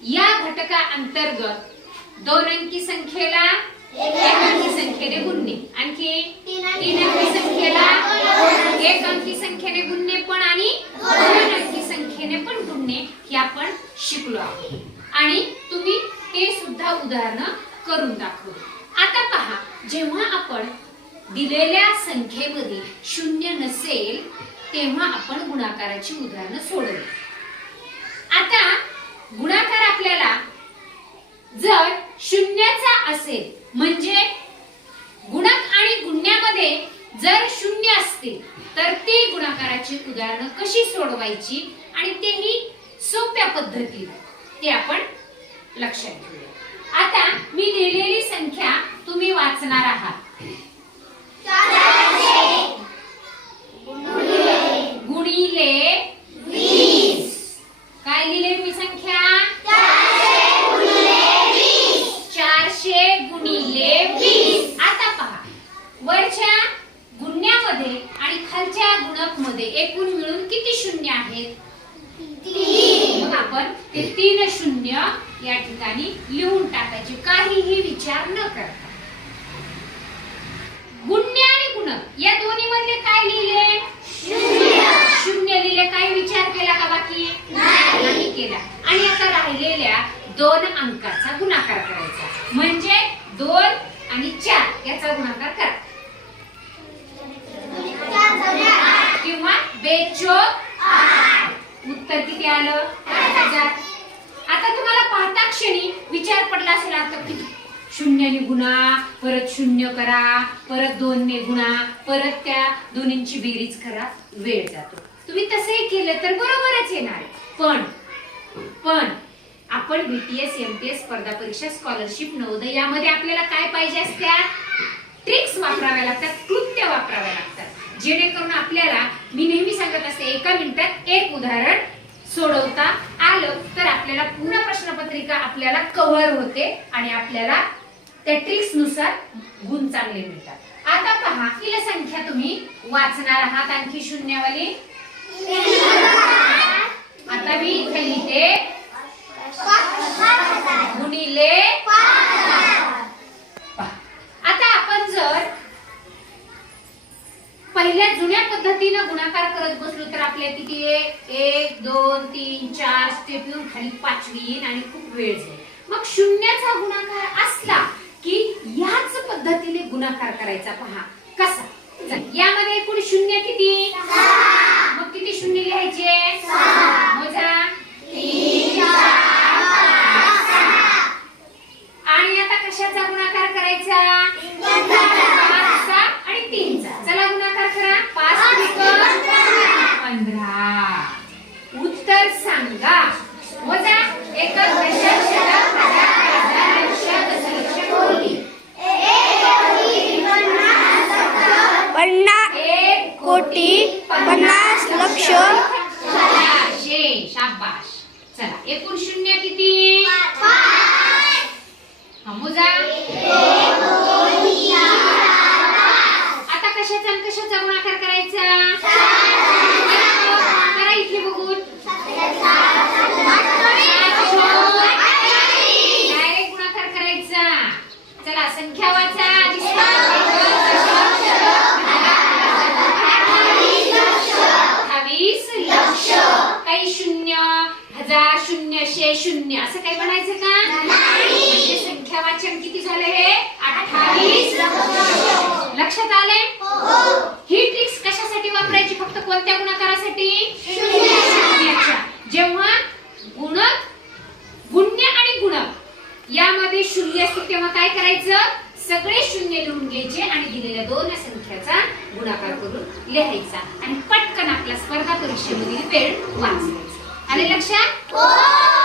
या घटका अंतर्गत दोन अंकी संख्येला एक अंकी संख्येने गुणणे. आणखी तीन अंकी संख्येला एक अंकी संख्येने गुणणे पण आणि दोन अंकी संख्येने पण गुणणे हे आपण शिकलो आहोत. आणि तुम्ही ते सुद्धा उदाहरण करून दाखवू. आता पहा जेव्हा आपण दिलेल्या संख्येमध्ये शून्य नसेल तेव्हा आपण गुणाकाराची उदाहरणं सोडवली आता गुणाकार आपल्याला जर शून्याचा असेल म्हणजे गुणक आणि गुण्यामध्ये जर शून्य असतील तर ती गुणाकाराची उदाहरणं कशी सोडवायची आणि तेही सोप्या पद्धतीने. ते आपण लक्षात घेऊया. आता मी लिहिलेली संख्या तुम्ही वाचणार आहात गुणिले काय लिहिले मी संख्या चारशे गुणिले वीस. आता पहा. वरच्या गुण्यामध्ये आणि खालच्या गुणकमध्ये एकूण मिळून किती शून्य आहेत? मग आपण ते तीन शून्य या ठिकाणी लिहून टाकायचे. काहीही विचार न करता. गुण्य आणि गुणक या दोन्ही मधले काय लिहिले शून्य लिहिले काही विचार केला का बाकी नाही केला आणि आता राहिलेल्या दोन अंकाचा गुणाकार करायचा म्हणजे दोन आणि याचा गुणाकार करा. किंवा बेचो उत्तर किती आलं? आता तुम्हाला पाहता क्षणी विचार पडला असेल आता किती? शून्यने गुणा परत शून्य करा परत दोनने गुणा परत त्या दोन्हींची बेरीज करा वेळ जातो. तुम्ही तसंही केलं तर बरोबरच येणार पण पण आपण बीटीएस एमटीएस स्पर्धा परीक्षा स्कॉलरशिप नवोदय यामध्ये आपल्याला काय पाहिजे असत्या? ट्रिक्स वापराव्या लागतात कृत्य वापराव्या लागतात. जेणेकरून आपल्याला मी नेहमी सांगत असते एका मिनिटात एक उदाहरण सोडवता आलं तर आपल्याला पूर्ण प्रश्नपत्रिका आपल्याला कव्हर होते आणि आपल्याला त्या ट्रिक्सनुसार गुण चांगले मिळतात. आता पहा ही संख्या तुम्ही वाचणार आहात आणखी शून्यवाली. आता मी इथे लिहिते. गुणिले पद्धतीनं गुणाकार करत बसलो तर आपल्या किती आहे एक दोन तीन चार स्टेप येऊन खाली पाचवी येईल आणि खूप वेळ जाईल. मग शून्याचा गुणाकार असला की याच पद्धतीने गुणाकार करायचा पहा. कसा? यामध्ये एकूण शून्य किती? मग किती शून्य लिहायचे मोजा आणि आता कशाचा गुणाकार करायचा पाचचा आणि तीनचा चला गुणाकार करा पाच त्रिक पंधरा उत्तर सांगा मोजा एक दशक शतक हजार हजार लक्ष दशलक्ष कोटी पन्नास एक कोटी पन्नास लक्ष. शे शाबाश. चला एकूण शून्य किती? हा, मोजा आता कशाचा कशाचा गुणाकार करायचा? करा इथे बघून. डायरेक्ट गुणाकार करायचा. चला संख्या वाचा अठ्ठावीस लक्ष काही शून्य हजार शून्य शे शून्य. असं काही म्हणायचं का? म्हणजे संख्या वाचन किती झालं हे? अठ्ठावीस. लक्षात आले ही. ट्रिक्स कशासाठी वापरायची? फक्त कोणत्या गुणाकारासाठी? जेव्हा गुणक गुण्य आणि गुणक यामध्ये शून्य असते तेव्हा काय करायचं? सगळे शून्य लिहून घ्यायचे आणि दिलेल्या दोन संख्याचा गुणाकार करून लिहायचा. आणि पटकन आपल्या स्पर्धा परीक्षेमधील वेळ वाचवायचा. आले लक्षात?